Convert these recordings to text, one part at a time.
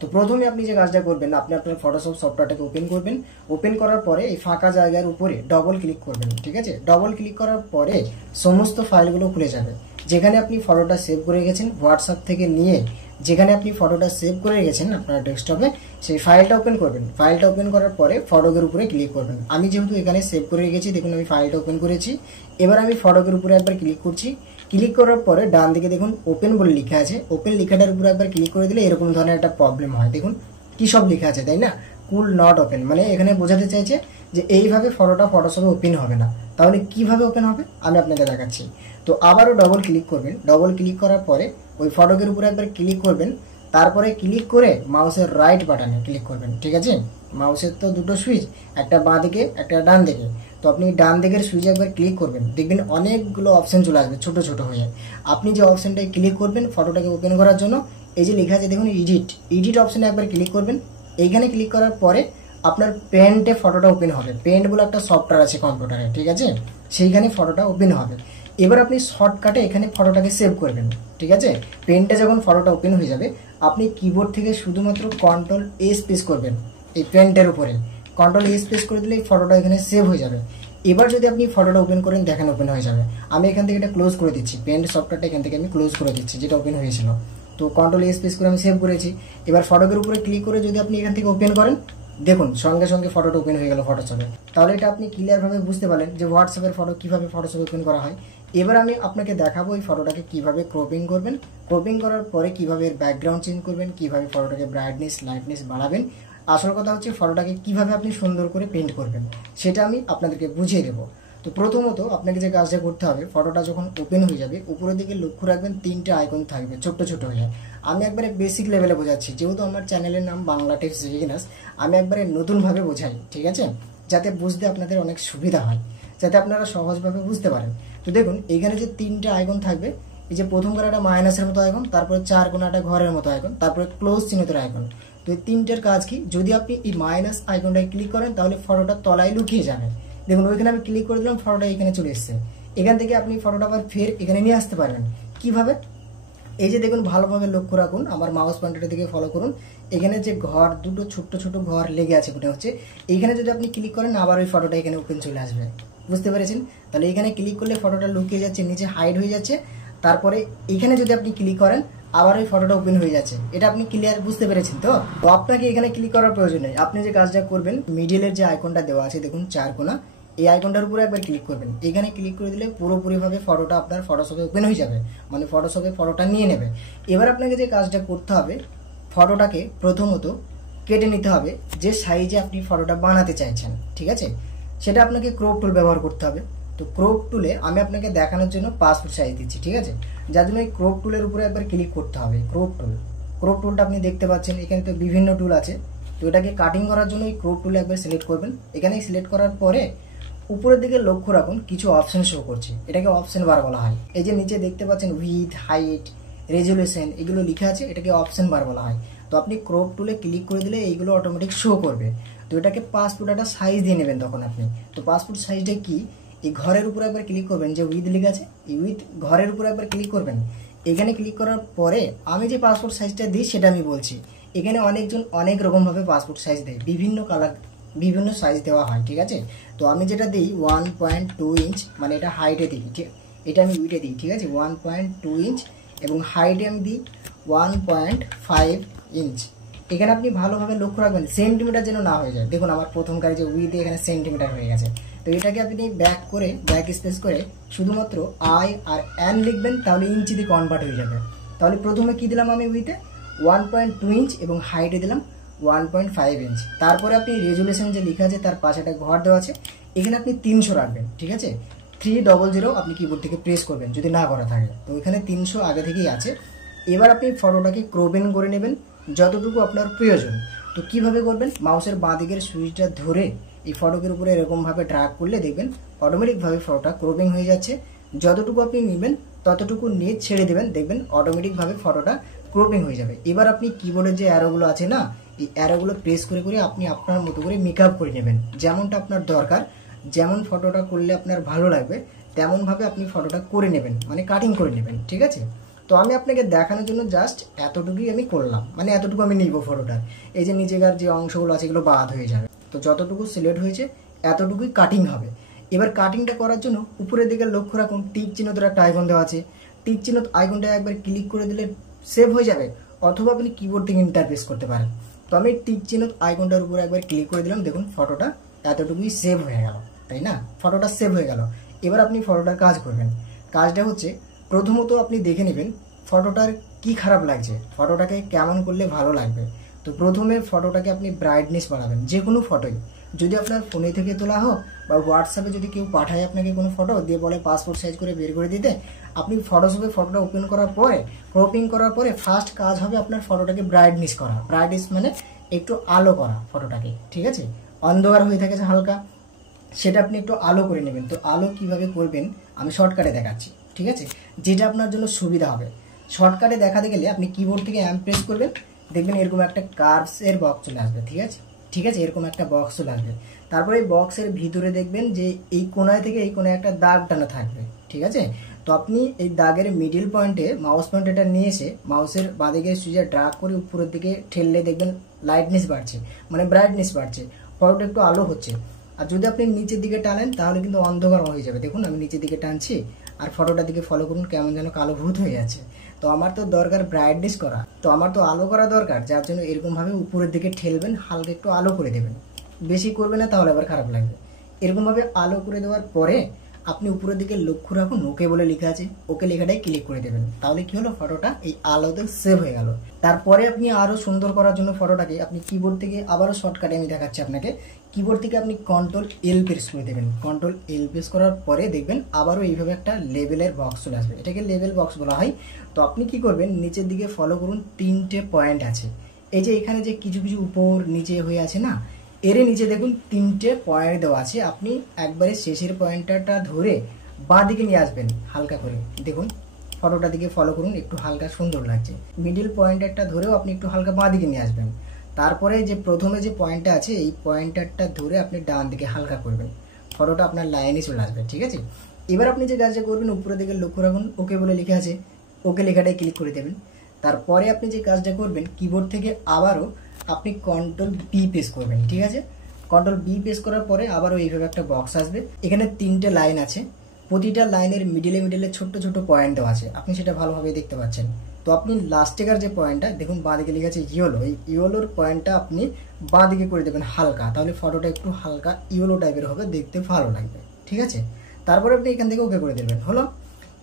তো প্রথমে আপনি যে কাজটা করবেন, আপনি আপনার ফটোশপ সফটওয়্যারটাকে ওপেন করবেন। ওপেন করার পরে এই ফাঁকা জায়গার উপরে ডবল ক্লিক করবেন, ঠিক আছে। ডবল ক্লিক করার পরে সমস্ত ফাইলগুলো খুলে যাবে। যেখানে আপনি ফটোটা সেভ করে গেছেন হোয়াটসঅ্যাপ থেকে নিয়ে, যেখানে আপনি ফটোটা সেভ করে গেছেন আপনার ডেস্কটপে, সেই ফাইলটা ওপেন করবেন। ফাইলটা ওপেন করার পরে ফটোকের উপরে ক্লিক করবেন। আমি যেহেতু এখানে সেভ করে রেখেছি, দেখুন আমি ফাইলটা ওপেন করেছি। এবার আমি ফটোকের উপরে একবার ক্লিক করছি। ক্লিক করার পরে ডান দিকে দেখুন ওপেন বলে লেখা আছে। ওপেন লেখাটার উপরে একবার ক্লিক করে দিলে এরকম ধরনের একটা প্রবলেম হয়। দেখুন কি সব লেখা আছে, তাই না? কুল নট ওপেন, মানে এখানে বোঝাতে চাইছে যে এইভাবে ফটোটা ফটোশপে ওপেন হবে না। তাহলে কিভাবে ওপেন হবে আমি আপনাদের দেখাচ্ছি। তো আবারও ডবল ক্লিক করবেন। ডবল ক্লিক করার পরে ওই ফটোকের উপরে একবার ক্লিক করবেন। তারপরে ক্লিক করে মাউসের রাইট বাটনে ক্লিক করবেন, ঠিক আছে। মাউসের তো দুটো সুইচ, একটা বাঁ দিকে একটা ডান দিকে। তো আপনি ডান দিকের সুইচে একবার ক্লিক করবেন, দেখবেন অনেকগুলো অপশন চলে আসবে ছোট ছোট হয়ে। আপনি যে অপশনটায় ক্লিক করবেন ফটোটাকে ওপেন করার জন্য, এই যে লেখা আছে দেখুন এডিট অপশনে একবার ক্লিক করবেন। এইখানে ক্লিক করার পরে আপনার পেন্টে ফটোটা ওপেন হবে। পেন্ট বলে একটা সফটওয়্যার আছে কম্পিউটারে, ঠিক আছে, সেইখানে ফটোটা ওপেন হবে। এবার আপনি শর্টকাটে এখানে ফটোটাকে সেভ করবেন, ঠিক আছে। পেন্টে যখন ফটোটা ওপেন হয়ে যাবে, আপনি কিবোর্ড থেকে শুধুমাত্র কন্ট্রোল এস প্রেস করবেন। এই পেন্টের উপরে কন্ট্রোল এস প্রেস করে দিলে ফটোটা এখানে সেভ হয়ে যাবে। এবার যদি আপনি ফটোটা ওপেন করেন, দেখেন ওপেন হয়ে যাবে। আমি এখান থেকে এটা ক্লোজ করে দিচ্ছি, পেন্ট সফটওয়্যারটা এখান থেকে আমি ক্লোজ করে দিচ্ছি, যেটা ওপেন হয়েছিল। তো কন্ট্রোল এস প্রেস করে আমি সেভ করেছি। এবার ফটোকের উপরে ক্লিক করে যদি আপনি এখান থেকে ওপেন করেন, দেখুন সঙ্গে সঙ্গে ফটোটা ওপেন হয়ে গেল ফটোশপে। তাহলে এটা আপনি ক্লিয়ারভাবে বুঝতে পারলেন যে হোয়াটসঅ্যাপের ফটো কিভাবে ফটোশপে ওপেন করা হয়। এবার আমি আপনাকে দেখাবো এই ফটোটাকে কিভাবে ক্রপিং করবেন। ক্রপিং করার পরে কিভাবে এর ব্যাকগ্রাউন্ড চেঞ্জ করবেন, কিভাবে ফটোটাকে ব্রাইটনেস লাইটনেস বাড়াবেন। আসল কথা হচ্ছে ফটোটাকে কিভাবে আপনি সুন্দর করে পেন্ট করবেন, সেটা আমি আপনাদেরকে বুঝিয়ে দেবো। তো প্রথমত আপনাকে যে কাজটা করতে হবে, ফটোটা যখন ওপেন হয়ে যাবে উপরের দিকে লক্ষ্য রাখবেন তিনটে আইকন থাকবে ছোট্ট ছোট হয়ে। আমি একবারে বেসিক লেভেলে বোঝাচ্ছি, যেহেতু আমার চ্যানেলের নাম বাংলা টিপস বিগিনার্স, আমি একবারে নতুনভাবে বোঝাই, ঠিক আছে, যাতে বুঝতে আপনাদের অনেক সুবিধা হয়, যাতে আপনারা সহজভাবে বুঝতে পারেন। তো দেখুন এখানে যে তিনটে আইকন থাকবে, এই যে প্রথম একটা মাইনাসের মতো আইকন, তারপরে চার কোণা একটা ঘরের মতো আইকন, তারপরে ক্লোজ চিহ্নের আইকন। তো এই তিনটের কাজ কি, যদি আপনি এই মাইনাস আইকনটায় ক্লিক করেন তাহলে ফটোটা তলায় লুকিয়ে যাবে। দেখুন ওইখানে আমি ক্লিক করে দিলাম, ফটোটা এখানে চলে এসছে। এখান থেকে আপনি ফটোটা আবার ফের এখানে নিয়ে আসতে পারবেন। কিভাবে, এই যে দেখুন ভালোভাবে লক্ষ্য রাখুন, আমার মাউস পয়েন্টারের দিকে ফলো করুন। এখানে যে ঘর, দুটো ছোট্ট ছোট ঘর লেগে আছে মনে হচ্ছে, এইখানে যদি আপনি ক্লিক করেন আবার ওই ফটোটা এখানে ওপেন চলে আসবে। বুঝতে পেরেছেন? তাহলে এখানে ক্লিক করলে ফটোটা লুকিয়ে যাচ্ছে, নিচে হাইড হয়ে যাচ্ছে। তারপরে এখানে যদি আপনি ক্লিক করেন আবার ওই ফটোটা ওপেন হয়ে যাচ্ছে। এটা আপনি ক্লিয়ার বুঝতে পেরেছেন তো? তো আপনাকে এখানে ক্লিক করার প্রয়োজন নেই। আপনি যে কাজটা করবেন, মিডিলের যে আইকনটা দেওয়া আছে দেখুন চার কোণা, এই আইকনটার উপরে একবার ক্লিক করবেন। এখানে ক্লিক করে দিলে পুরোপুরিভাবে ফটোটা আপনার ফটোশপে ওপেন হয়ে যাবে, মানে ফটোশপে ফটোটা নিয়ে নেবে। এবার আপনাকে যে কাজটা করতে হবে, ফটোটাকে প্রথমত কেটে নিতে হবে যে সাইজে আপনি ফটোটা বানাতে চাইছেন, ঠিক আছে, সেটা আপনাকে ক্রপ টুল ব্যবহার করতে হবে। তো ক্রপ টুলে আমি আপনাকে দেখানোর জন্য পাসপোর্ট সাইজ দিচ্ছি, ঠিক আছে। যার জন্য এই ক্রপ টুলের উপরে একবার ক্লিক করতে হবে। ক্রপ টুলটা আপনি দেখতে পাচ্ছেন, এখানে তো বিভিন্ন টুল আছে। তো এটাকে কাটিং করার জন্য এই ক্রপ টুলে একবার সিলেক্ট করবেন। এখানে সিলেক্ট করার পরে উপরের দিকে লক্ষ্য রাখুন কিছু অপশন শো করছে, এটাকে অপশন বার বলা হয়। এই যে নিচে দেখতে পাচ্ছেন উইথ, হাইট, রেজুলেশন এগুলো লেখা আছে, এটাকে অপশন বার বলা হয়। তো আপনি ক্রপ টুলে ক্লিক করে দিলে এইগুলো অটোমেটিক শো করবে। তো এটাকে পাসপোর্ট একটা সাইজ দিয়ে নেবেন তখন আপনি। তো পাসপোর্ট সাইজটা কি, এই ঘরের উপরে একবার ক্লিক করবেন, যে উইথ লেখা আছে এই উইথ ঘরের উপরে একবার ক্লিক করবেন। এখানে ক্লিক করার পরে আমি যে পাসপোর্ট সাইজটা দিই সেটা আমি বলছি। এখানে অনেকজন অনেক রকমভাবে পাসপোর্ট সাইজ দেয়, বিভিন্ন কালার বিভিন্ন সাইজ দেওয়া হয়, ঠিক আছে। তো আমি যেটা দিই 1.2 ইঞ্চ, মানে এটা হাইটে দিই, ঠিক, এটা আমি উইটে দিই, ঠিক আছে, 1.2 ইঞ্চ, এবং হাইটে আমি দিই 1.5 ইঞ্চ। এখানে আপনি ভালোভাবে লক্ষ্য রাখবেন সেন্টিমিটার যেন না হয়ে যায়। দেখুন আমার প্রথম কাজে উইথে এখানে সেন্টিমিটার হয়ে গেছে। তো এটাকে আপনি ব্যাক স্পেস করে শুধুমাত্র আই আর এন লিখবেন, তাহলে ইঞ্চিতে কনভার্ট হয়ে যাবে। তাহলে প্রথমে কি দিলাম আমি উইথে 1.2 ইঞ্চ এবং হাইটে দিলাম 1.5 ইঞ্চ। তারপরে আপনি রেজুলেশন যে লেখা আছে তার পাশে একটা ঘর দেওয়া আছে, এখানে আপনি 300 রাখবেন, ঠিক আছে। 300 আপনি কিবোর্ড থেকে প্রেস করবেন যদি না করা থাকে। তো এখানে 300 আগে থেকেই আছে। এবার আপনি ফটোটাকে ক্রপিং করে নেবেন যতটুকু আপনার প্রয়োজন। তো কিভাবে করবেন, মাউসের বাঁ দিকের সুইচটা ধরে এই ফটোকের উপরে এরকমভাবে ড্র্যাগ করলে দেখবেন অটোমেটিকভাবে ফটোটা ক্রপিং হয়ে যাচ্ছে। যতটুকু আপনি নেবেন ততটুকু নিয়ে ছেড়ে দেবেন, দেখবেন অটোমেটিকভাবে ফটোটা ক্রপিং হয়ে যাবে। এবার আপনি কিবোর্ডের যে অ্যারোগুলো আছে না, এই অ্যারোগুলো প্রেস করে করে আপনি আপনার মতো করে মেকআপ করে নেবেন, যেমনটা আপনার দরকার, যেমন ফটোটা করলে আপনার ভালো লাগবে তেমনভাবে আপনি ফটোটা করে নেবেন, মানে কাটিং করে নেবেন, ঠিক আছে। তো আমি আপনাকে দেখানোর জন্য জাস্ট এতটুকুই আমি করলাম, মানে এতটুকু আমি নিব ফটোটার। এই যে নিচেকার যে অংশগুলো আছে এগুলো বাদ হয়ে যাবে। তো যতটুকু সিলেক্ট হয়েছে এতটুকুই কাটিং হবে। এবার কাটিংটা করার জন্য উপরের দিকে লক্ষ্য রাখুন, টিক চিহ্ন ধরে একটা আইকন দেওয়া আছে। টিক চিহ্ন আইকনটা একবার ক্লিক করে দিলে সেভ হয়ে যাবে, অথবা আপনি কিবোর্ড থেকে ইন্টারফেস করতে পারেন। তো আমি টিক চিহ্ন আইকনটার উপরে একবার ক্লিক করে দিলাম, দেখুন ফটোটা এতটুকুই সেভ হয়ে গেল, তাই না? ফটোটা সেভ হয়ে গেল। এবার আপনি ফটোটার কাজ করবেন। কাজটা হচ্ছে প্রথমত আপনি দেখে নেবেন ফটোটার কি খারাপ লাগছে, ফটোটাকে কেমন করলে ভালো লাগবে। তো প্রথমে ফটোটাকে আপনি ব্রাইটনেস বাড়াবেন, যে কোনো ফটোই, যদি আপনার ফোনে থেকে তোলা হোক বা হোয়াটসঅ্যাপে যদি কেউ পাঠায় আপনাকে কোনো ফটো দিয়ে বলে পাসপোর্ট সাইজ করে বের করে দিতে, আপনি ফটোশপে ফটোটা ওপেন করার পরে ক্রপিং করার পরে ফার্স্ট কাজ হবে আপনার ফটোটাকে ব্রাইটনেস করা। ব্রাইটনেস মানে একটু আলো করা ফটোটাকে, ঠিক আছে? অন্ধকার হয়ে থাকে হালকা, সেটা আপনি একটু আলো করে নেবেন। তো আলো কিভাবে করবেন আমি শর্টকাটে দেখাচ্ছি, ঠিক আছে? যেটা আপনার জন্য সুবিধা হবে। শর্টকাটে দেখাতে গেলে আপনি কিবোর্ড থেকে প্রেস করবেন, দেখবেন এরকম একটা কার্ভসের বক্স চলে আসবে, ঠিক আছে? ঠিক আছে, এরকম একটা বক্স চলে আসবে। তারপরে এই বক্সের ভিতরে দেখবেন যে এই কোনায় থেকে এই কোনায় একটা দাগ টানা থাকবে, ঠিক আছে? তো আপনি এই দাগের মিডিল পয়েন্টে মাউস পয়েন্টারটা নিয়ে এসে মাউসের বাঁদিকে সুইচে ড্রাগ করে উপরের দিকে ঠেললে দেখবেন লাইটনেস বাড়ছে, মানে ব্রাইটনেস বাড়ছে, ফটোটা একটু আলো হচ্ছে। আর যদি আপনি নিচের দিকে টানেন তাহলে কিন্তু অন্ধকার হয়ে যাবে। দেখুন আমি নিচের দিকে টানছি আর ফটোটার দিকে ফলো করুন, কেমন যেন কালো ভূত হয়ে যাচ্ছে। তো আমার তো দরকার ব্রাইটনেস করা, তো আমার তো আলো করা দরকার, যার জন্য এরকমভাবে উপরের দিকে ঠেলবেন, হালকা একটু আলো করে দেবেন, বেশি করবে না তাহলে আবার খারাপ লাগবে। এরকমভাবে আলো করে দেওয়ার পরে আপনি উপরের দিকে লক্ষ্য রাখুন ওকে বলে লেখা আছে, ওকে লেখাটাই ক্লিক করে দেবেন। তাহলে কি হলো, ফটোটা এই আলোতে সেভ হয়ে গেল। তারপরে আপনি আরো সুন্দর করার জন্য ফটোটাকে আপনি কিবোর্ড থেকে আবারও শর্টকাটে আমি দেখাচ্ছি আপনাকে, কিবোর্ড থেকে আপনি কন্ট্রোল এল প্রেস করে দেবেন। কন্ট্রোল এল প্রেস করার পরে দেখবেন আবারও এইভাবে একটা লেভেলের বক্স চলে আসবে, এটাকে লেভেল বক্স বলা হয়। তো আপনি কি করবেন, নিচের দিকে ফলো করুন, 3টে পয়েন্ট আছে। এই যে এখানে যে কিছু কিছু উপর নিচে হয়ে আছে না, এর নিচে দেখুন 3টে পয়েন্ট দেওয়া আছে। আপনি একবারে শেষের পয়েন্টারটা ধরে বাঁ দিকে নিয়ে আসবেন হালকা করে, দেখুন ফটোটা দিকে ফলো করুন, একটু হালকা সুন্দর লাগছে। মিডিল পয়েন্টারটা ধরেও আপনি একটু হালকা বাঁ দিকে নিয়ে আসবেন। তারপরে যে প্রথমে যে পয়েন্টটা আছে এই পয়েন্টারটা ধরে আপনি ডান দিকে হালকা করবেন, ফটোটা আপনার লাইনে চলে আসবে, ঠিক আছে? এবার আপনি যে কাজটা করবেন উপরের দিকে লক্ষ্য রাখুন, ওকে বলে লেখা আছে, ওকে লেখাটাই ক্লিক করে দেবেন। তারপরে আপনি যে কাজটা করবেন কিবোর্ড থেকে আবারও আপনি কন্ট্রোল বি প্রেস করবেন, ঠিক আছে? কন্ট্রোল বি প্রেস করার পরে আবারও এইভাবে একটা বক্স আসবে, এখানে 3টে লাইন আছে, প্রতিটা লাইনের মিডিলে মিডিলে ছোট্ট ছোট্ট পয়েন্ট দেওয়া আছে, আপনি সেটা ভালোভাবে দেখতে পাচ্ছেন। তো আপনি লাস্টেকার যে পয়েন্টটা দেখুন বাঁ দিকে লেখা আছে ইয়েলো, এই ইয়েলোর পয়েন্টটা আপনি বাঁ দিকে করে দেবেন হালকা, তাহলে ফটোটা একটু হালকা ইয়েলো টাইপের হবে, দেখতে ভালো লাগবে, ঠিক আছে? তারপরে আপনি এখান থেকে ওকে করে দেবেন, হলো।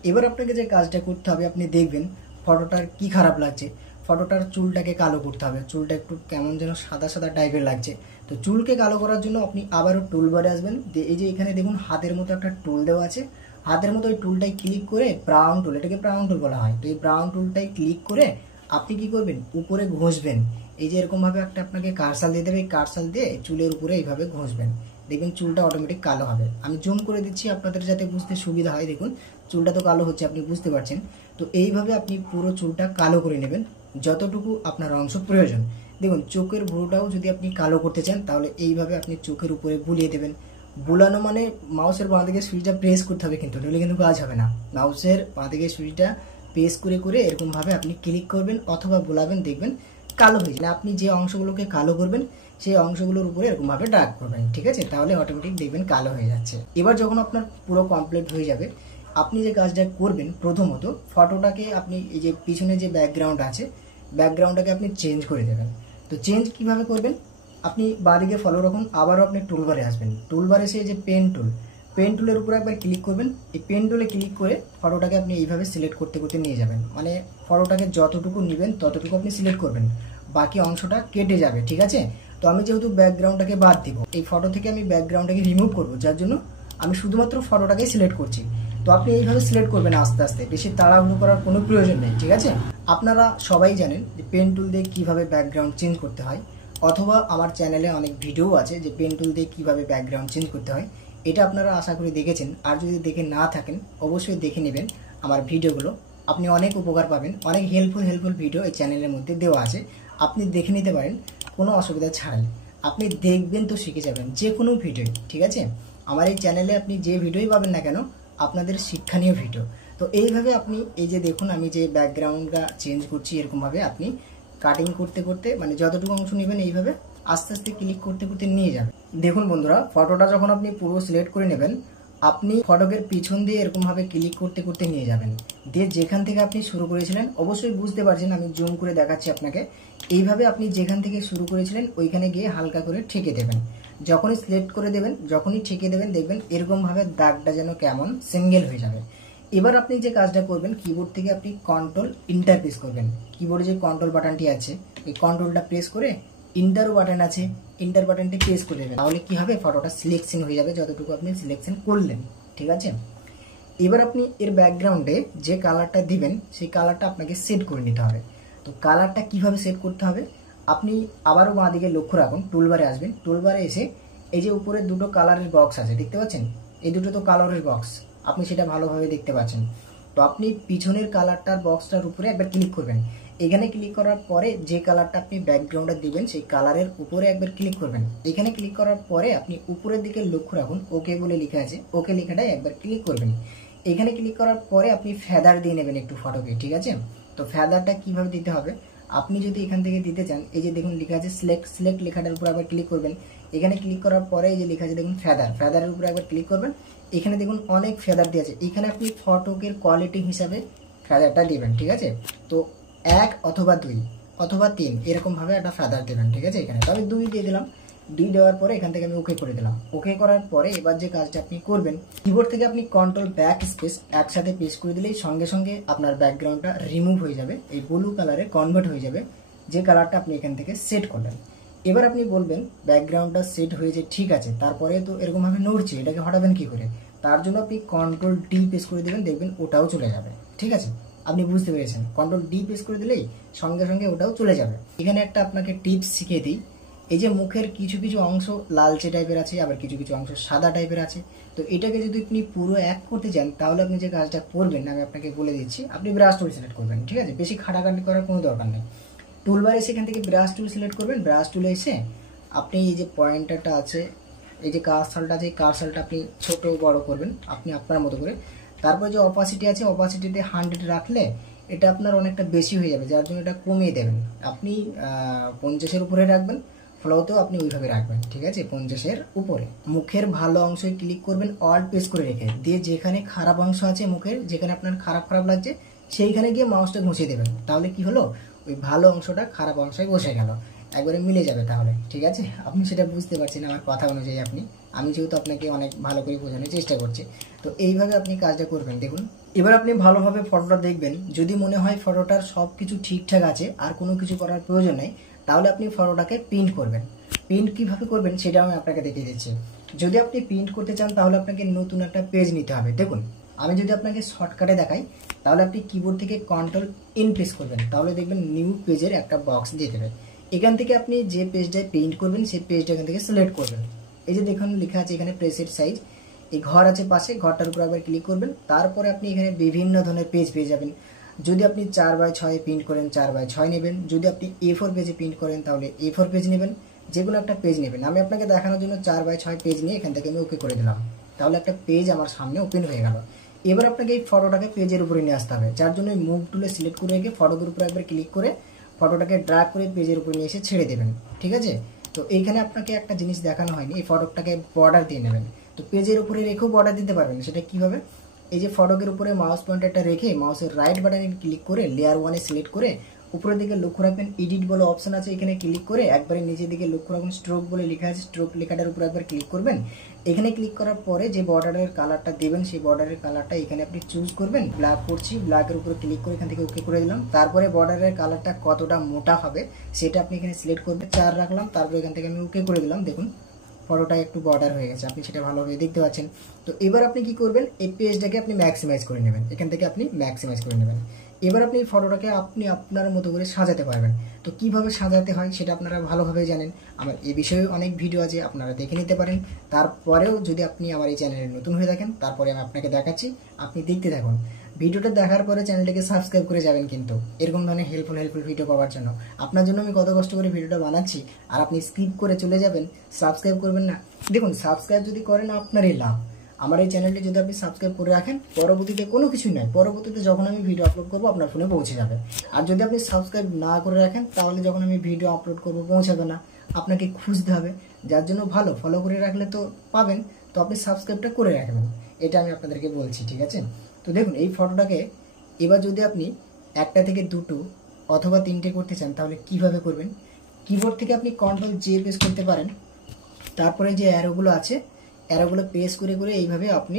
এবার আপনাকে যে কাজটা করতে হবে, আপনি দেখবেন ফটোটার কি খারাপ লাগছে, ফটোটার চুলটাকে কালো করতে হবে, চুলটা একটু কেমন যেন সাদা সাদা টাইপের লাগছে। তো চুলকে কালো করার জন্য আপনি আবারও টুল বারে আসবেন, এই যে এখানে দেখুন হাতের মতো একটা টুল দেওয়া আছে, হাতের মতো ওই টুলটাই ক্লিক করে ব্রাউন টুল, এটাকে ব্রাউন টুল বলা হয়। তো এই ব্রাউন টুলটাই ক্লিক করে আপনি কি করবেন, উপরে ঘষবেন। এই যে এরকমভাবে একটা আপনাকে কারসাল দিয়ে দেবে, এই কারসাল দিয়ে চুলের উপরে এইভাবে ঘষবেন, দেখবেন চুলটা অটোমেটিক কালো হবে। আমি জুম করে দিচ্ছি আপনাদের যাতে বুঝতে সুবিধা হয়, দেখুন চুলটা তো কালো হচ্ছে, আপনি বুঝতে পারছেন। তো এইভাবে আপনি পুরো চুলটা কালো করে নেবেন যতটুকু আপনার অংশ প্রয়োজন। দেখুন চোখের ভুরুটাও যদি আপনি কালো করতে চান তাহলে এইভাবে আপনি চোখের উপরে বুলিয়ে দেবেন। বুলানো মানে মাউসের বাঁ দিকে সুইচটা প্রেস করতে হবে, কিন্তু নইলে কিন্তু কাজ হবে না। মাউসের বাঁ দিকে সুইচটা প্রেস করে করে এরকমভাবে আপনি ক্লিক করবেন অথবা বুলাবেন, দেখবেন কালো হয়ে যায়। আপনি যে অংশগুলোকে কালো করবেন সেই অংশগুলোর উপরে এরকমভাবে ড্র্যাগ করবেন, ঠিক আছে? তাহলে অটোমেটিক দেখবেন কালো হয়ে যাচ্ছে। এবার যখন আপনার পুরো কমপ্লিট হয়ে যাবে, আপনি যে কাজটা করবেন প্রথমত ফটোটাকে আপনি এই যে পিছনে যে ব্যাকগ্রাউন্ড আছে ব্যাকগ্রাউন্ডটাকে আপনি চেঞ্জ করে দেবেন। তো চেঞ্জ কিভাবে করবেন, আপনি বাঁদিকে ফলো রাখুন, আবারও আপনি টুলবারে আসবেন, টুলবারে এসে যে পেন টুল, পেন টুলের উপরে একবার ক্লিক করবেন। এই পেন টুলে ক্লিক করে ফটোটাকে আপনি এইভাবে সিলেক্ট করতে করতে নিয়ে যাবেন, মানে ফটোটাকে যতটুকু নেবেন ততটুকু আপনি সিলেক্ট করবেন, বাকি অংশটা কেটে যাবে, ঠিক আছে? তো আমি যেহেতু ব্যাকগ্রাউন্ডটাকে বাদ দিব, এই ফটো থেকে আমি ব্যাকগ্রাউন্ডটাকে রিমুভ করবো, যার জন্য আমি শুধুমাত্র ফটোটাকে সিলেক্ট করছি। তো আপনি এইভাবে সিলেক্ট করবেন আস্তে আস্তে, বেশি তাড়াহুড়ো করার কোনো প্রয়োজন নেই, ঠিক আছে? আপনারা সবাই জানেন যে পেন টুল দিয়ে কীভাবে ব্যাকগ্রাউন্ড চেঞ্জ করতে হয়, অথবা আমার চ্যানেলে অনেক ভিডিও আছে যে পেন টুল দিয়ে কীভাবে ব্যাকগ্রাউন্ড চেঞ্জ করতে হয়, এটা আপনারা আশা করি দেখেছেন। আর যদি দেখে না থাকেন অবশ্যই দেখে নেবেন আমার ভিডিওগুলো, আপনি অনেক উপকার পাবেন। অনেক হেল্পফুল ভিডিও এই চ্যানেলের মধ্যে দেওয়া আছে, আপনি দেখে নিতে পারেন কোনো অসুবিধা ছাড়াই। আপনি দেখবেন তো শিখে যাবেন যে কোনো ভিডিও, ঠিক আছে? আমার এই চ্যানেলে আপনি যে ভিডিওই পাবেন না কেন আপনাদের শিক্ষণীয় ভিডিও। তো এইভাবে আপনি এই যে দেখুন আমি যে ব্যাকগ্রাউন্ডটা চেঞ্জ করছি, এরকমভাবে আপনি কাটিং করতে করতে মানে যতটুকু অংশ নেবেন এইভাবে আস্তে আস্তে ক্লিক করতে করতে নিয়ে যাবেন। দেখুন বন্ধুরা, ফটোটা যখন আপনি পুরো সিলেক্ট করে নেবেন, আপনি ফটকের পিছন দিয়ে এরকমভাবে ক্লিক করতে করতে নিয়ে যাবেন, দিয়ে যেখান থেকে আপনি শুরু করেছিলেন, অবশ্যই বুঝতে পারছেন আমি জুম করে দেখাচ্ছি আপনাকে, এইভাবে আপনি যেখান থেকে শুরু করেছিলেন ওইখানে গিয়ে হালকা করে ঠেকে দেবেন। যখনই সিলেক্ট করে দেবেন, যখনই ঠেকে দেবেন, দেখবেন এরকমভাবে দাগটা যেন কেমন সিঙ্গেল হয়ে যাবে। এবার আপনি যে কাজটা করবেন, কিবোর্ড থেকে আপনি কন্ট্রোল ইন্টার প্রেস করবেন। কিবোর্ডে যে কন্ট্রোল বাটনটি আছে ওই কন্ট্রোলটা প্রেস করে ইন্টার বাটন আছে, ইন্টার বাটনটি প্রেস করে দেবেন। তাহলে কি হবে, ফটোটা সিলেকশন হয়ে যাবে যতটুকু আপনি সিলেকশন করলেন। ঠিক আছে, এবার আপনি এর ব্যাকগ্রাউন্ডে যে কালারটা দিবেন সেই কালারটা আপনাকে সেট করে নিতে হবে। তো কালারটা কিভাবে সেট করতে হবে, আপনি আবারও বাঁ দিকে লক্ষ্য রাখুন, টুলবারে আসবেন, টুলবারে এসে এই যে উপরে দুটো কালারের বক্স আছে দেখতে পাচ্ছেন, এই দুটো তো কালারের বক্স, আপনি সেটা ভালোভাবে দেখতে পাচ্ছেন। তো আপনি পিছনের কালারটার বক্সটার উপরে একবার ক্লিক করবেন। এখানে ক্লিক করার পরে যে কালারটা আপনি ব্যাকগ্রাউন্ডে দিবেন সেই কালারের উপরে একবার ক্লিক করবেন। এখানে ক্লিক করার পরে আপনি উপরের দিকে লক্ষ্য রাখুন, ওকে বলে লেখা আছে, ওকে লেখাটাই একবার ক্লিক করবেন। এখানে ক্লিক করার পরে আপনি ফেদার দিয়ে নেবেন একটু ফটোকে। ঠিক আছে, তো ফেদারটা কিভাবে দিতে হবে, আপনি যদি এখান থেকে দিতে চান, এই যে দেখুন লেখা আছে সিলেক্ট, সিলেক্ট লেখাটার উপর আবার ক্লিক করবেন। এখানে ক্লিক করার পরে এই যে লেখা আছে দেখুন ফেদার, ফেদারের উপরে একবার ক্লিক করবেন। এখানে দেখুন অনেক ফেদার দিয়ে আছে, এখানে আপনি ফটোকের কোয়ালিটি হিসাবে ফেদারটা দিবেন। ঠিক আছে, তো 1 অথবা 2 অথবা 3 এরকমভাবে একটা ফেদার দেবেন। ঠিক আছে, এখানে তো আমি 2 দিয়ে দিলাম। 2 দেওয়ার পরে এখান থেকে আমি ওকে করে দিলাম। ওকে করার পরে এবার যে কাজটা আপনি করবেন, কিবোর্ড থেকে আপনি কন্ট্রোল ব্যাক স্পেস একসাথে প্রেস করে দিলেই সঙ্গে সঙ্গে আপনার ব্যাকগ্রাউন্ডটা রিমুভ হয়ে যাবে, এই ব্লু কালারে কনভার্ট হয়ে যাবে যে কালারটা আপনি এখান থেকে সেট করলেন। এবার আপনি বলবেন ব্যাকগ্রাউন্ডটা সেট হয়েছে, ঠিক আছে, তারপরে তো এরকমভাবে নড়ছে, এটাকে হটাবেন কি করে, তার জন্য আপনি কন্ট্রোল ডি প্রেস করে দেবেন, দেখবেন ওটাও চলে যাবে। ঠিক আছে, আপনি বুঝতে পেরেছেন, কন্ট্রোল ডি প্রেস করে দিলেই সঙ্গে সঙ্গে ওটাও চলে যাবে। এখানে একটা আপনাকে টিপস শিখিয়ে দিই, এই যে মুখের কিছু কিছু অংশ লালচে টাইপের আছে, আবার কিছু কিছু অংশ সাদা টাইপের আছে, তো এটাকে যদি আপনি পুরো এক করতে চান তাহলে আপনি যে কাজটা করবেন আমি আপনাকে বলে দিচ্ছি, আপনি ব্রাশ টুল সিলেক্ট করবেন। ঠিক আছে, বেশি খাটাখাটি করার কোনো দরকার নেই। টুলবার এসে এখান থেকে ব্রাশ টুল সিলেক্ট করবেন। ব্রাশ টুলে এসে আপনি এই যে পয়েন্টারটা আছে, এই যে কার্সারটা আছে, এই কার্সারটা আপনি ছোট বড় করবেন আপনি আপনার মতো করে। তারপর যে অপাসিটি আছে, অপাসিটিতে 100 রাখলে এটা আপনার অনেকটা বেশি হয়ে যাবে, যার জন্য এটা কমিয়ে দেবেন। আপনি 50-এর উপরে রাখবেন, ফ্লোতেও আপনি ওইভাবে রাখবেন। ঠিক আছে, 50-এর উপরে। মুখের ভালো অংশে ক্লিক করবেন অল্ট প্রেস করে রেখে, দিয়ে যেখানে খারাপ অংশ আছে মুখের, যেখানে আপনার খারাপ খারাপ লাগছে সেইখানে গিয়ে মাউসটা ঘুষিয়ে দেবেন। তাহলে কি হলো, ওই ভালো অংশটা খারাপ অংশে বসে গেল, একবারে মিলে যাবে তাহলে। ঠিক আছে, আপনি সেটা বুঝতে পারছেন আমার কথা অনুযায়ী, আমি যেহেতু আপনাকে অনেক ভালো করে বোঝানোর চেষ্টা করছি, তো এইভাবে আপনি কাজটা করবেন। দেখুন এবার আপনি ভালোভাবে ফটোটা দেখবেন, যদি মনে হয় ফটোটার সব কিছু ঠিকঠাক আছে আর কোনো কিছু করার প্রয়োজন নেই, তাহলে আপনি ফটোটাকে প্রিন্ট করবেন। প্রিন্ট কিভাবে করবেন সেটা আমি আপনাকে দেখিয়ে দিচ্ছি। যদি আপনি প্রিন্ট করতে চান তাহলে আপনাকে নতুন একটা পেজ নিতে হবে। দেখুন আমি যদি আপনাকে শর্টকাটে দেখাই, তাহলে আপনি কিবোর্ড থেকে কন্ট্রোল ইন প্রেস করবেন, তাহলে দেখবেন নিউ পেজের একটা বক্স দিয়ে দেবে। এখান থেকে আপনি যে পেজটায় প্রিন্ট করবেন সেই পেজটা এখান থেকে সিলেক্ট করবেন। এই যে দেখুন লেখা আছে এখানে প্রেসেট সাইজ, এই ঘর আছে পাশে, ঘরটার উপর আবার ক্লিক করবেন। তারপরে আপনি এখানে বিভিন্ন ধরনের পেজ পেয়ে যাবেন। যদি আপনি 4x6 প্রিন্ট করেন 4x6 নেবেন, যদি আপনি A4 পেজে প্রিন্ট করেন তাহলে A4 পেজ নেবেন, যে কোনো একটা পেজ নেবেন। আমি আপনাকে দেখানোর জন্য 4x6 পেজ নিয়ে এখান থেকে আমি ওকে করে দিলাম, তাহলে একটা পেজ আমার সামনে ওপেন হয়ে গেল। এবার আপনাকে এই ফটোটাকে পেজের উপরে নিয়ে আসতে হবে, যার জন্য মুভ টুলে সিলেক্ট করে রেখে ফটোর উপরে একবার ক্লিক করে ফটোটাকে ড্র্যাগ করে পেজের উপরে নিয়ে এসে ছেড়ে দেবেন। ঠিক আছে, তো এইখানে আপনাকে একটা জিনিস দেখানো হয়নি, এই ফটোটাকে বর্ডার দিয়ে নেবেন। তো পেজের উপরে রেখেও বর্ডার দিতে পারবেন, সেটা কিভাবে, এই যে ফটোকের উপরে মাউস পয়েন্টারটা রেখে মাউসের রাইট বাটনে ক্লিক করে লেয়ার 1-এ সিলেক্ট করে উপরের দিকে লক্ষ্য রাখবেন, এডিট বলে অপশন আছে, এখানে ক্লিক করে একবারে নিচের দিকে লক্ষ্য রাখুন, স্ট্রোক বলে লেখা আছে, স্ট্রোক লেখাটার উপর একবার ক্লিক করবেন। এখানে ক্লিক করার পরে যে বর্ডারের কালারটা দেবেন সেই বর্ডারের কালারটা এখানে আপনি চুজ করবেন। ব্ল্যাক করছি, ব্ল্যাকের উপরে ক্লিক করে এখান থেকে ওকে করে দিলাম। তারপরে বর্ডারের কালারটা কতটা মোটা হবে সেটা আপনি এখানে সিলেক্ট করবেন, 4 রাখলাম। তারপরে এখান থেকে আমি ওকে করে দিলাম। দেখুন ফটোটা একটু বর্ডার হয়ে গেছে, আপনি সেটা ভালোভাবে দেখতে পাচ্ছেন। তো এবার আপনি কি করবেন, এই পেজটাকে আপনি ম্যাক্সিমাইজ করে নেবেন, এখান থেকে আপনি ম্যাক্সিমাইজ করে নেবেন। এবার আপনি ফটোটাকে আপনি আপনার মতো করে সাজাতে পারবেন। তো কিভাবে সাজাতে হয় সেটা আপনারা ভালোভাবে জানেন, আমার এই বিষয়ে অনেক ভিডিও আছে, আপনারা দেখে নিতে পারেন। তারপরেও যদি আপনি আমার এই চ্যানেলে নতুন হয়ে থাকেন, তারপরে আমি আপনাকে দেখাচ্ছি, আপনি দেখতে থাকুন। ভিডিওটা দেখার পরে চ্যানেলটাকে সাবস্ক্রাইব করে যাবেন, কিন্তু এরকম ধরনের হেল্পফুল ভিডিও পাওয়ার জন্য। আপনার জন্য আমি কত কষ্ট করে ভিডিওটা বানাচ্ছি, আর আপনি স্কিপ করে চলে যাবেন, সাবস্ক্রাইব করবেন না। দেখুন সাবস্ক্রাইব যদি করেন আপনারই লাভ, আমার এই চ্যানেলটি যদি আপনি সাবস্ক্রাইব করে রাখেন, পরবর্তীতে কোনো কিছুই নাই, পরবর্তীতে যখন আমি ভিডিও আপলোড করবো আপনার ফোনে পৌঁছে যাবে। আর যদি আপনি সাবস্ক্রাইব না করে রাখেন তাহলে যখন আমি ভিডিও আপলোড করবো পৌঁছাবে না, আপনাকে খুঁজতে হবে। যার জন্য ভালো, ফলো করে রাখলে তো পাবেন, তো আপনি সাবস্ক্রাইবটা করে রাখবেন, এটা আমি আপনাদেরকে বলছি, ঠিক আছে। তো দেখুন এই ফটোটাকে এবার যদি আপনি একটা থেকে দুটো অথবা তিনটে করতে চান তাহলে কিভাবে করবেন। কিবোর্ড থেকে আপনি Ctrl+J প্রেস করতে পারেন, তারপরে যে অ্যারোগুলো আছে অ্যারোগুলো প্রেস করে করে এইভাবে আপনি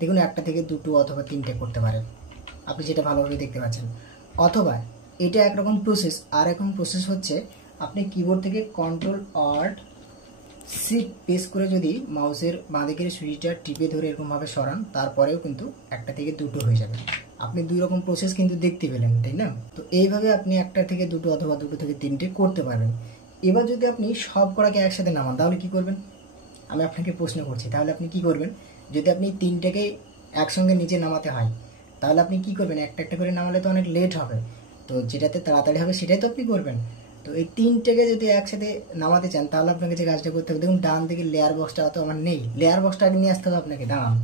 দেখুন একটা থেকে দুটো অথবা তিনটে করতে পারেন, আপনি যেটা ভালোভাবে দেখতে পাচ্ছেন। অথবা এটা একরকম প্রসেস, আর এখন প্রসেস হচ্ছে আপনি কিবোর্ড থেকে Ctrl+Alt+Shift প্রেস করে যদি মাউসের বাঁদিকের সুইচটা টিপে ধরে এরকমভাবে সরান, তারপরেও কিন্তু একটা থেকে দুটো হয়ে যাবে। আপনি দুই রকম প্রসেস কিন্তু দেখতে পেলেন, তাই না? তো এইভাবে আপনি একটা থেকে দুটো অথবা দুটো থেকে তিনটে করতে পারবেন। এবার যদি আপনি সব কটাকে একসাথে নামান তাহলে কি করবেন, আমি আপনাকে প্রশ্ন করছি, তাহলে আপনি কি করবেন? যদি আপনি তিনটাকে একসঙ্গে নিচে নামাতে হয় তাহলে আপনি কি করবেন? একটা একটা করে নামালে তো অনেক লেট হবে, তো যেটাতে তাড়াতাড়ি হবে সেটাই তো আপনি করবেন। তো এই তিনটাকে যদি একসাথে নামাতে চান তাহলে আপনাকে যে কাজটা করতে হবে, দেখুন ডান দিকে লেয়ার বক্সটা তো আমার নেই, লেয়ার বক্সটা আগে নিয়ে আসতে হবে আপনাকে। দাঁড়ান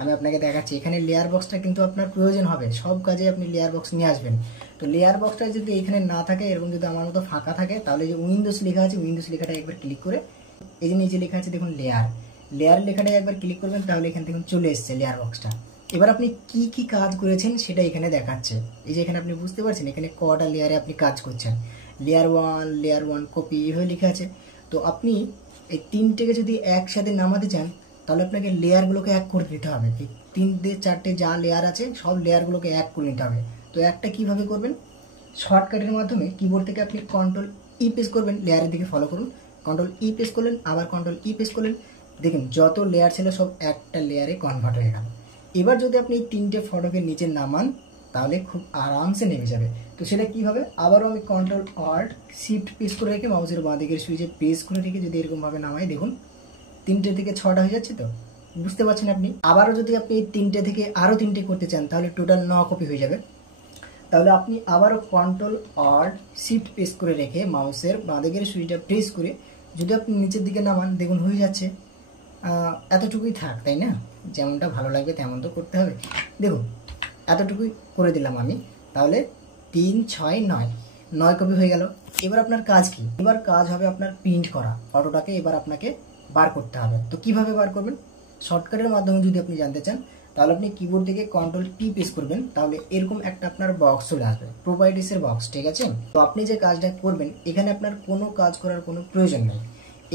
আমি আপনাকে দেখাচ্ছি, এখানে লেয়ার বক্সটা কিন্তু আপনার প্রয়োজন হবে, সব কাজে আপনি লেয়ার বক্স নিয়ে আসবেন। তো লেয়ার বক্সটা যদি এখানে না থাকে, এরকম যদি আমার মতো ফাঁকা থাকে, তাহলে যে উইন্ডোজ লেখা আছে উইন্ডোজ লেখাটা একবার ক্লিক করে, এই যে নিচে লেখা আছে দেখুন লেয়ার, লেয়ার লেখাটা একবার ক্লিক করবেন, তাহলে এখান থেকে চলে এসছে লেয়ার বক্সটা। এবার আপনি কি কি কাজ করেছেন সেটা এখানে দেখাচ্ছে, এই যে এখানে আপনি বুঝতে পারছেন এখানে কটা লেয়ারে আপনি কাজ করছেন, লেয়ার 1, লেয়ার 1 কপি এভাবে লেখা আছে। তো আপনি এই তিনটেকে যদি একসাথে নামাতে চান তাহলে আপনাকে লেয়ারগুলোকে এক করে দিতে হবে, এই তিনটে চারটে যা লেয়ার আছে সব লেয়ারগুলোকে এক করে নিতে হবে। তো একটা কিভাবে করবেন, শর্টকাটের মাধ্যমে কিবোর্ড থেকে আপনি Ctrl+E প্রেস করবেন, লেয়ারের দিকে ফলো করুন, Ctrl+E প্রেস করলেন, আবার Ctrl+E প্রেস করলেন, দেখুন যত লেয়ার ছিল সব একটা লেয়ারে কনভার্ট হয়ে গেল। এবার যদি আপনি এই তিনটে ফটোকে নিচে নামান তাহলে খুব আরামসে নেমে যাবে। তো সেটা কি হবে, আবারও আমি Ctrl+Alt+Shift প্রেস করে রেখে মাউসের বাঁ দিকের সুইচে প্রেস করে রেখে যদি এরকমভাবে নামাই, দেখুন তিনটে থেকে ছটা হয়ে যাচ্ছে। তো বুঝতে পারছেন আপনি। আবারও যদি আপনি এই তিনটে থেকে আরও তিনটে করতে চান তাহলে টোটাল 9 কপি হয়ে যাবে। তাহলে আপনি আবারও Ctrl+Alt+Shift প্রেস করে রেখে মাউসের বাঁদিকের সুইচটা প্রেস করে যদি আপনি নিচের দিকে নামান, দেখুন হয়ে যাচ্ছে। এতটুকুই থাক, তাই না? যেমনটা ভালো লাগবে তেমন তো করতে হবে। দেখুন এতটুকুই করে দিলাম আমি, তাহলে 3, 6, 9 কপি হয়ে গেল। এবার আপনার কাজ কি? এবার কাজ হবে আপনার প্রিন্ট করা ফটোটাকে, এবার আপনাকে বার করতে হবে। তো কিভাবে বার করবেন, শর্টকাটের মাধ্যমে যদি আপনি জানতে চান তাহলে আপনি কিবোর্ড থেকে Ctrl+P প্রেস করবেন, তাহলে এরকম একটা আপনার বক্স চলে আসবে, প্রপার্টিসের বক্স, ঠিক আছে। তো আপনি যে কাজটা করবেন এখানে আপনার কোনো কাজ করার কোনো প্রয়োজন নেই,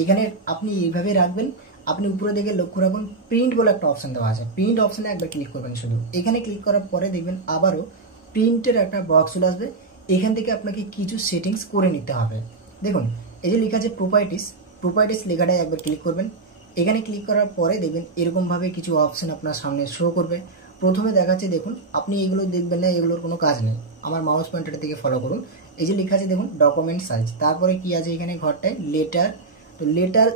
এখানে আপনি এইভাবে রাখবেন। আপনি উপরে দিকে লক্ষ্য রাখুন, প্রিন্ট বলে একটা অপশন দেওয়া আছে, প্রিন্ট অপশনে একবার ক্লিক করবেন শুধু। এখানে ক্লিক করার পরে দেখবেন আবারও প্রিন্টের একটা বক্স চলে আসবে, এখান থেকে আপনাকে কিছু সেটিংস করে নিতে হবে। দেখুন এই যে লেখা আছে প্রপার্টিস লেখাটায় একবার ক্লিক করবেন। এখানে ক্লিক করার পরে দেখবেন এরকমভাবে কিছু অপশন আপনার সামনে শো করবে। প্রথমে দেখাচ্ছে, দেখুন আপনি এগুলো দেখবেন না, এগুলোর কোনো কাজ নেই, আমার মাউস পয়েন্টারের দিকে ফলো করুন। এই যে লেখা আছে দেখুন ডকুমেন্ট সাইজ, তারপরে কি আছে এখানে ঘরটায় লেটার, তো লেটার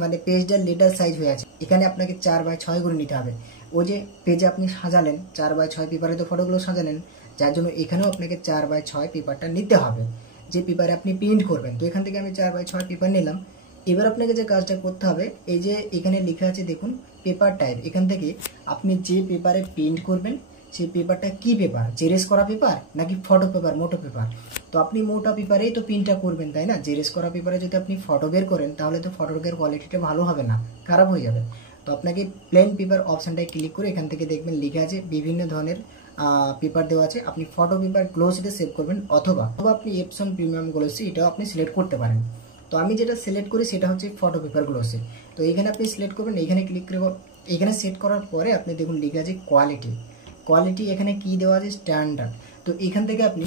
মানে পেজটার লেটার সাইজ হয়ে আছে, এখানে আপনাকে 4/6 করে নিতে হবে। ওই যে পেজে আপনি সাজালেন 4/6 পেপারে তো ফটোগুলো সাজালেন, যার জন্য এখানেও আপনাকে 4/6 পেপারটা নিতে হবে, যে পেপারে আপনি প্রিন্ট করবেন। তো এখান থেকে আমি 4/6 পেপার নিলাম। এবার আপনাকে যে কাজটা করতে হবে, এই যে এখানে লেখা আছে দেখুন পেপার টাইপ, এখান থেকে আপনি যে পেপারে প্রিন্ট করবেন সেই পেপারটা কি পেপার, জেরেস করা পেপার নাকি ফটো পেপার, মোটো পেপার। তো আপনি মোটা পেপারেই তো প্রিন্টটা করবেন, তাই না? জেরেস করা পেপারে যদি আপনি ফটো বের করেন তাহলে তো ফটোর কোয়ালিটিটা ভালো হবে না, খারাপ হয়ে যাবে। তো আপনাকে প্লেন পেপার অপশানটায় ক্লিক করে এখান থেকে দেখবেন লেখা আছে বিভিন্ন ধরনের পেপার দেওয়া আছে, আপনি ফটো পেপার গ্লোসিতে সেভ করবেন, অথবা আপনি এপসন প্রিমিয়াম গ্লোসি এটাও আপনি সিলেক্ট করতে পারেন। তো আমি যেটা সিলেক্ট করি সেটা হচ্ছে ফটো পেপার গ্লোসি। তো এখানে আপনি সিলেক্ট করবেন, এখানে ক্লিক করে এখানে সেট করার পরে আপনি দেখুন লেখা আছে কোয়ালিটি, এখানে কি দেওয়া আছে স্ট্যান্ডার্ড। তো এখান থেকে আপনি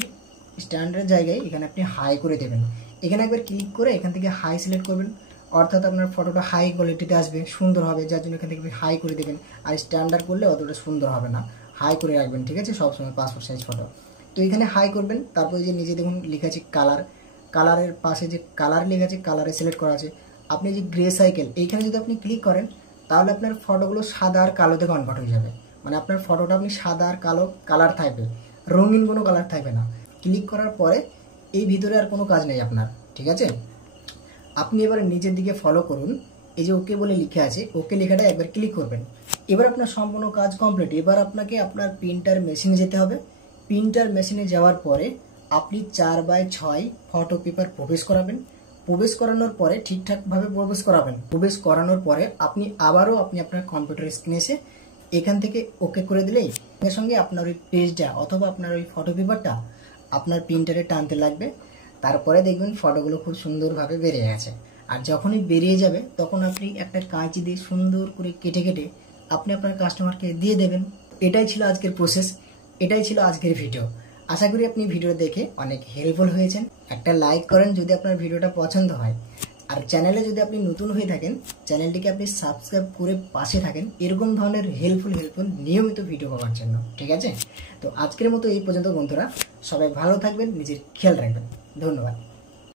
স্ট্যান্ডার্ড জায়গায় এখানে আপনি হাই করে দেবেন, এখানে একবার ক্লিক করে এখান থেকে হাই সিলেক্ট করবেন, অর্থাৎ আপনার ফটোটা হাই কোয়ালিটিতে আসবে, সুন্দর হবে, যার জন্য এখান থেকে হাই করে দেবেন। আর স্ট্যান্ডার্ড করলে অতটা সুন্দর হবে না, হাই করে রাখবেন, ঠিক আছে, সবসময় পাসপোর্ট সাইজ ফটো। তো এখানে হাই করবেন, তারপরে যে নিচে দেখুন লেখা আছে কালারের পাশে যে কালার লেখা আছে কালারে সিলেক্ট করা আছে, আপনি যে গ্রে সাইকেল এইখানে যদি আপনি ক্লিক করেন তাহলে আপনার ফটোগুলো সাদা আর কালোতে কনভার্ট হয়ে যাবে, মানে আপনার ফটোটা আপনি সাদা আর কালো কালার থাকবে, রঙিন কোনো কালার থাকবে না। ক্লিক করার পরে এই ভিতরে আর কোনো কাজ নেই আপনার, ঠিক আছে। আপনি এবারে নিচের দিকে ফলো করুন, এই যে ওকে বলে লিখে আছে, ওকে লেখাটা একবার ক্লিক করবেন। এবার আপনার সম্পূর্ণ কাজ কমপ্লিট। এবার আপনাকে আপনার প্রিন্টার মেশিনে যেতে হবে। প্রিন্টার মেশিনে যাওয়ার পরে আপনি 4x6 ফটো পেপার প্রবেশ করাবেন। প্রবেশ করানোর পরে ঠিকঠাকভাবে প্রবেশ করাবেন। প্রবেশ করানোর পরে আপনি আবারও আপনার কম্পিউটার স্ক্রিনে এসে এখান থেকে ওকে করে দিলেই সঙ্গে সঙ্গে আপনার ওই পেজটা অথবা আপনার ওই ফটো পেপারটা আপনার প্রিন্টারে টানতে লাগবে। তারপরে দেখবেন ফটোগুলো খুব সুন্দরভাবে বেরিয়ে গেছে। আর যখনই বেরিয়ে যাবে তখন আপনি একটা কাঁচি দিয়ে সুন্দর করে কেটে কেটে আপনি আপনার কাস্টমারকে দিয়ে দেবেন। এটাই ছিল আজকের প্রসেস, এটাই ছিল আজকের ভিডিও। আশা করি আপনি ভিডিও দেখে অনেক হেল্পফুল হয়েছেন। একটা লাইক করেন যদি আপনার ভিডিওটা পছন্দ হয়। আর চ্যানেলে যদি আপনি নতুন হয়ে থাকেন চ্যানেলটিকে আপনি সাবস্ক্রাইব করে পাশে থাকেন এরকম ধরনের হেল্পফুল নিয়মিত ভিডিও পাওয়ার জন্য। ঠিক আছে, তো আজকের মতো এই পর্যন্ত বন্ধুরা, সবাই ভালো থাকবেন, নিজের খেয়াল রাখবেন। ধন্যবাদ।